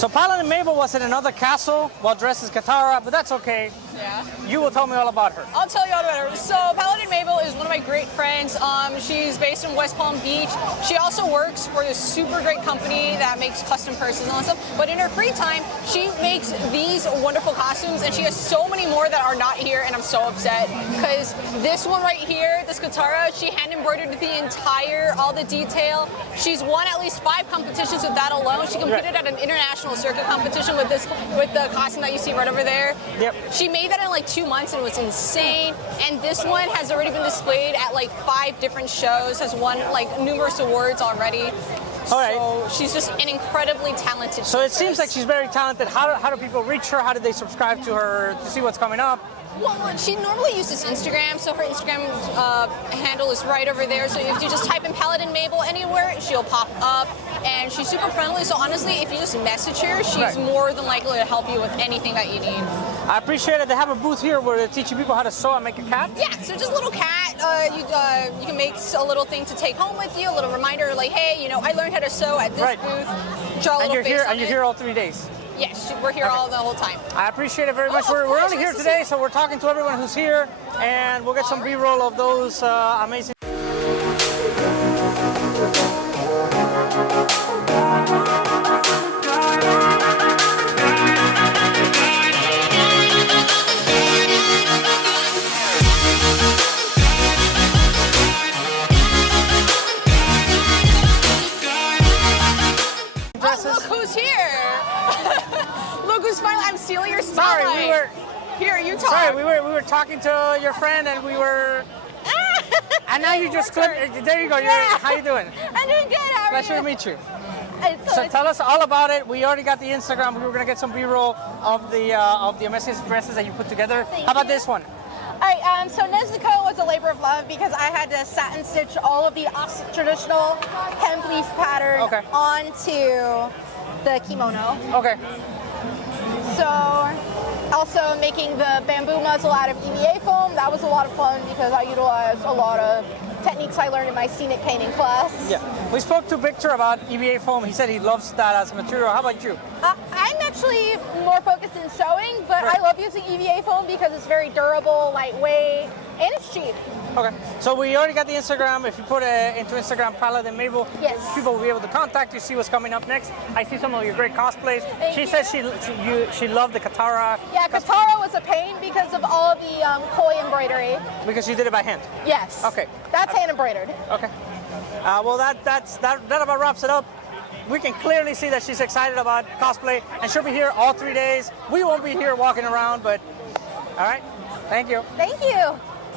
So Paladin Mabel was in another castle while dressed as Katara, but that's okay. Yeah. You will tell me all about her. I'll tell you all about her. So Paladin Mabel is one of my great friends. She's based in West Palm Beach. She also works for this super great company that makes custom purses and all that stuff. But in her free time, she makes these wonderful costumes, and she has so many more that are not here, and I'm so upset because this one right here, this Katara, she hand embroidered all the detail. She's won at least 5 competitions with that alone. She competed at an international circuit competition with the costume that you see right over there. Yep. She made that in like 2 months, and it was insane. And this one has already been displayed at like 5 different shows, has won like numerous awards already. So she's just an incredibly talented So it seems like she's very talented. How do people reach her? How do they subscribe to her to see what's coming up? Well, she normally uses Instagram, so her Instagram handle is right over there. So if you just type in Paladin Mabel anywhere, she'll pop up. And she's super friendly, so honestly, if you just message her, she's more than likely to help you with anything that you need. I appreciate it. They have a booth here where they're teaching people how to sew and make a cat. Yeah, so just a little cat. You can make a little thing to take home with you, a little reminder like, hey, I learned how to sew at this booth. Draw a little face on it. And you're here all 3 days. Yes, we're here all the whole time. I appreciate it very much. We're only here today, so we're talking to everyone who's here, and we'll get some B-roll of those amazing. Look who's here! Look who's finally. I'm stealing your spotlight. Sorry, we were. Here, you talk. Sorry, we were talking to your friend, and we were. And now you just clipped. There you go. How you doing? I'm doing good. How are Pleasure you? to meet you. So tell us all about it. We already got the Instagram. We were gonna get some B-roll of the amazing dresses that you put together. How about this one? All right, so Nezuko was a labor of love because I had to satin stitch all of the traditional hemp leaf pattern onto the kimono. Okay. So also making the bamboo muzzle out of EVA foam, that was a lot of fun because I utilized a lot of techniques I learned in my scenic painting class. Yeah. We spoke to Victor about EVA foam. He said he loves that as a material. How about you? I'm actually more focused in sewing, but I love using EVA foam because it's very durable, lightweight, and it's cheap. Okay. So we already got the Instagram. If you put it into Instagram, Paladin Mabel, people will be able to contact you, see what's coming up next. I see some of your great cosplays. She said she loved the Katara. Yeah, Katara was a pain because of all of the koi embroidery. Because you did it by hand? Yes. Okay. That's hand embroidered. Okay. Well, that about wraps it up. We can clearly see that she's excited about cosplay, and she'll be here all 3 days. We won't be here walking around, but all right. Thank you. Thank you.